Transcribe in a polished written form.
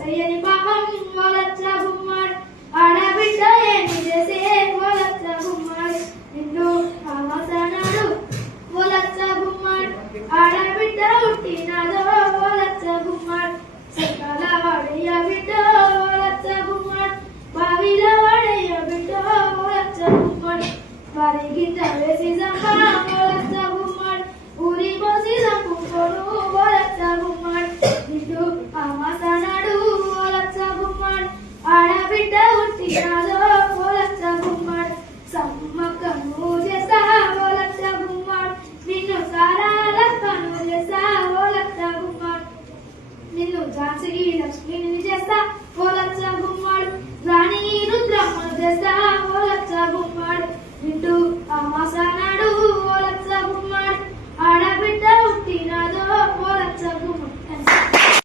సయ్యని పాపం ఓలచ్చ గుమ్మడి ఆడబిడ్డ ఏమి చేసే ఓలచ్చ గుమ్మడి నిన్ను ఆమసనాడు ఓలచ్చ గుమ్మడి ఆడబిడ్డ ఉట్టినాదో ఓలచ్చ గుమ్మడి సకాల వాడయ్య బిడ్డ ఓలచ్చ గుమ్మడి బావిల వాడయ్య బిడ్డ ఓలచ్చ గుమ్మడి వారి గింజ వేసి జంప ఓలచ్చ గుమ్మడి ఊరి పోసి జంపుకోను ఓలచ్చ గుమ్మడి నిన్ను ఆమసనాడు ఆడబిడ్డ ఉట్టినాదో ఓలచ్చ గుమ్మడి సమ్మక్కను చేసా ఓలచ్చ గుమ్మడి నిన్ను సారాలక్కను చేసా ఓలచ్చ గుమ్మడి నిన్ను ఝాన్సీ లక్ష్మిని చేసా